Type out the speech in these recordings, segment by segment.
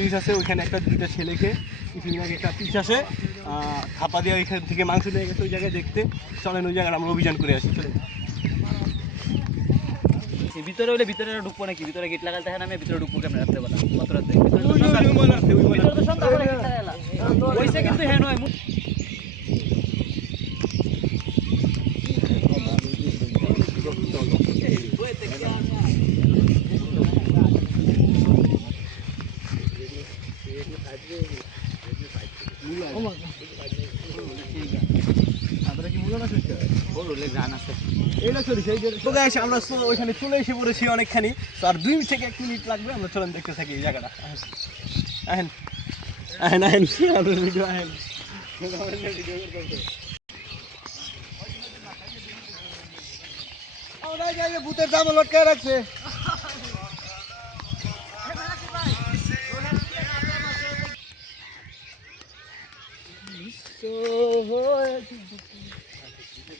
Bridge আছে, ওইখানে একটা দুইটা ছেলেকে কিছুদিন আগে একটা পিচ আসে খাপা দিয়ে ওইখান থেকে মাংস নিয়ে গেছে ওই জায়গায় দেখতে। চলেন ওই জায়গায় আমরা অভিযান করে আসি। চলেন ভিতরে হলে ভিতরে ঢুকবো নাকি? ভিতরে গেট লাগাতে হয় না, আমি ভিতরে ঢুকবো কেমন রাত্রেবেলা? কত রাত্রে কিন্তু হ্যাঁ নয়। আমরা ওইখানে চলে এসে পড়েছি অনেকখানি, তো আর 2 থেকে 1 মিনিট লাগবে। আমরা চলেন দেখতে থাকি এই জায়গাটা। আহেন আহেন আহেন ভিডিও আহেন। ভূতের জামা লটকায় রাখছে।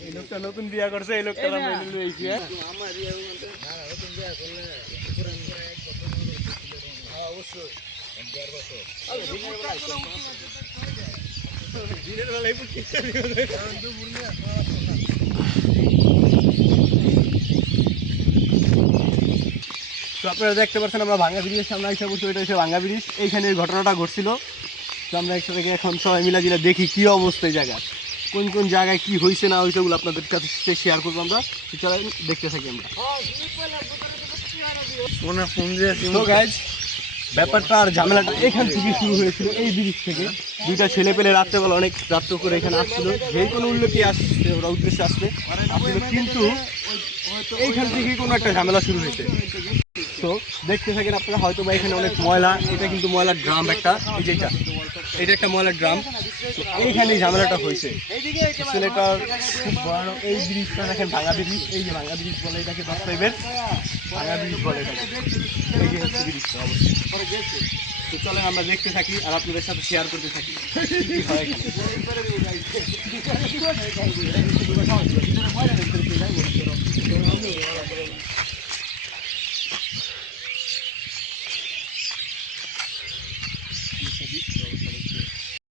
এই লোকটা নতুন বিয়া করছে, এই লোকটা দিনের বেলায় তো আপনারা দেখতে পাচ্ছেন আমরা ভাঙ্গা ব্রিজের সামনে এসে বসে, এটা হচ্ছে ভাঙ্গা ব্রিজ। এইখানে ঘটনাটা ঘটছিল। তো আমরা একসাথে এখন সবাই মিলা জিলা দেখি কী অবস্থা এই জায়গায়, কোন কোন জায়গায় কী হয়েছে না হয়েছে ওগুলো আপনাদের কাছে শেয়ার করবো। আমরা চলেন দেখতে থাকি আমরা। তো গাইজ ব্যাপারটা আর ঝামেলাটা এখান থেকে শুরু হয়েছিল, এই ব্রিজ থেকে। দুইটা ছেলে পেলে রাত্রেবেলা অনেক রাত্র করে এখানে আসছিল, যে কোনো উল্লেখে আসছে, ওরা উদ্দেশ্যে আসছে আসছিল, কিন্তু এইখান থেকেই কোনো একটা ঝামেলা শুরু হয়েছে। তো দেখতে থাকেন আপনারা। হয়তো বা এখানে অনেক ময়লা, এটা কিন্তু ময়লার ড্রাম একটা, এই যে এটা একটা ময়লার ড্রাম। তো এইখানে ঝামেলাটা হয়েছে। ছেলেটার খুব বড় এই ব্রিজটা দেখেন, ভাঙা ব্রিজ। এই যে ভাঙা ব্রিজ বলে এটাকে, 10 টাইপের ভাঙা ব্রিজ বলে এটাকে। এই যে হচ্ছে ব্রিজটা অবশ্যই। তো চলেন আমরা দেখতে থাকি আর আপনাদের সাথে শেয়ার করতে থাকি কি হয় এখানে।